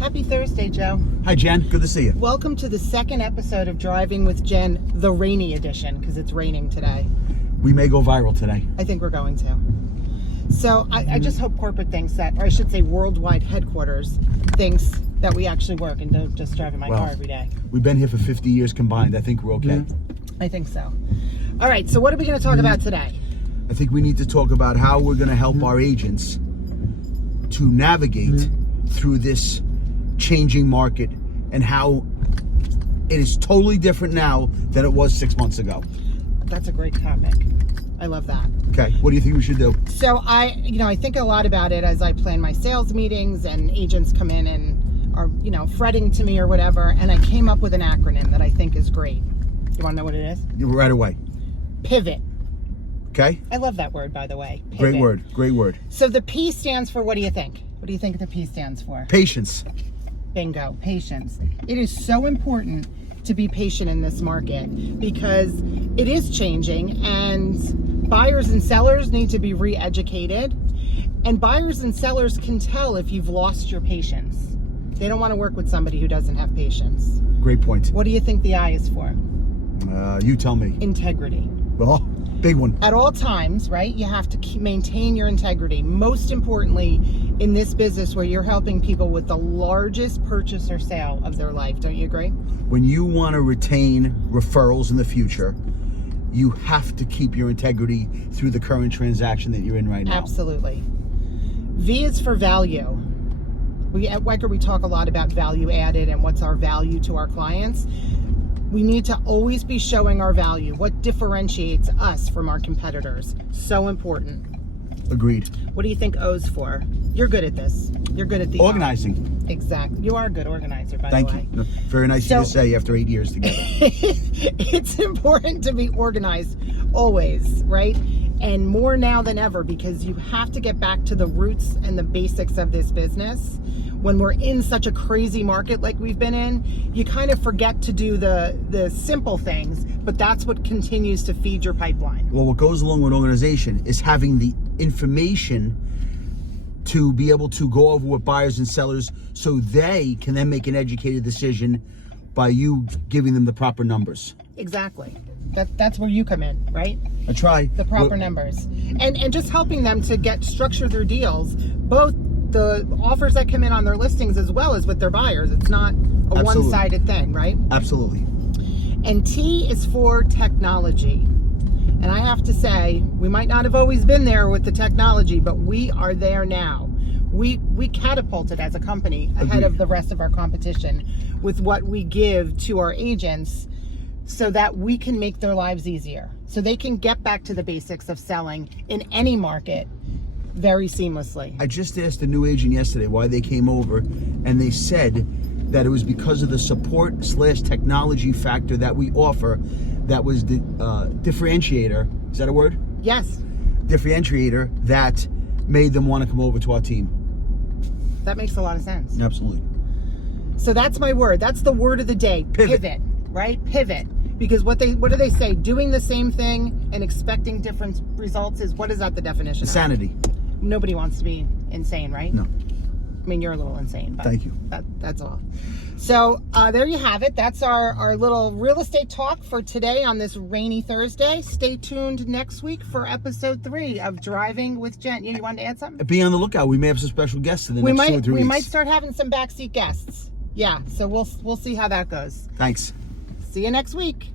Happy Thursday, Joe. Hi, Jen. Good to see you. Welcome to the second episode of Driving with Jen, the rainy edition, because it's raining today. We may go viral today. I think we're going to. So I just hope corporate thinks that, or I should say worldwide headquarters thinks that we actually work and don't just drive in my car every day. We've been here for 50 years combined. I think we're okay. I think so. All right, so what are we going to talk about today? I think we need to talk about how we're going to help our agents to navigate through this changing market and how it is totally different now than it was 6 months ago. That's a great topic. I love that. Okay, what do you think we should do? So I think a lot about it as I plan my sales meetings and agents come in and are, fretting to me or whatever. And I came up with an acronym that I think is great. You want to know what it is? Right away. Pivot. Okay? I love that word, by the way. Pivot. Great word. Great word. So the P stands for, what do you think? What do you think the P stands for? Patience. Bingo. Patience. It is so important to be patient in this market because it is changing and buyers and sellers need to be re-educated, and buyers and sellers can tell if you've lost your patience. They don't want to work with somebody who doesn't have patience. Great point. What do you think the I is for? You tell me. Integrity. Well, big one. At all times, right, you have to maintain your integrity. Most importantly, in this business where you're helping people with the largest purchase or sale of their life. Don't you agree? When you want to retain referrals in the future, you have to keep your integrity through the current transaction that you're in right now. Absolutely. V is for value. At Weicker, we talk a lot about value added and what's our value to our clients. We need to always be showing our value, what differentiates us from our competitors. So important. Agreed. What do you think O's for? You're good at this. You're good at the Organizing. Exactly. You are a good organizer, by the way. Thank you. Very nice of you to say after 8 years together. It's important to be organized always, right? And more now than ever, because you have to get back to the roots and the basics of this business. When we're in such a crazy market like we've been in, you kind of forget to do the simple things, but that's what continues to feed your pipeline. Well, what goes along with organization is having the information to be able to go over with buyers and sellers so they can then make an educated decision by you giving them the proper numbers. Exactly. That's where you come in, right? I try. The proper numbers. And just helping them to structure their deals, both the offers that come in on their listings as well as with their buyers. It's not a Absolutely. one-sided thing, right? Absolutely. And T is for technology. And I have to say, we might not have always been there with the technology, but we are there now. We catapulted as a company ahead of the rest of our competition with what we give to our agents so that we can make their lives easier. So they can get back to the basics of selling in any market very seamlessly. I just asked a new agent yesterday why they came over, and they said that it was because of the support/technology factor that we offer that was the differentiator. Is that a word? Yes, Differentiator that made them want to come over to our team. that makes a lot of sense. Absolutely. So that's my word. That's the word of the day. Pivot. Right? Pivot. Because what do they say? Doing the same thing and expecting different results is, what is that the definition of? Insanity. Nobody wants to be insane, right? No. I mean, you're a little insane, but Thank you. That's all. So there you have it. That's our little real estate talk for today on this rainy Thursday. Stay tuned next week for episode 3 of Driving with Jen. You wanted to add something? Be on the lookout. We may have some special guests in the next 2 or 3 weeks. We might start having some backseat guests. Yeah, so we'll see how that goes. Thanks. See you next week.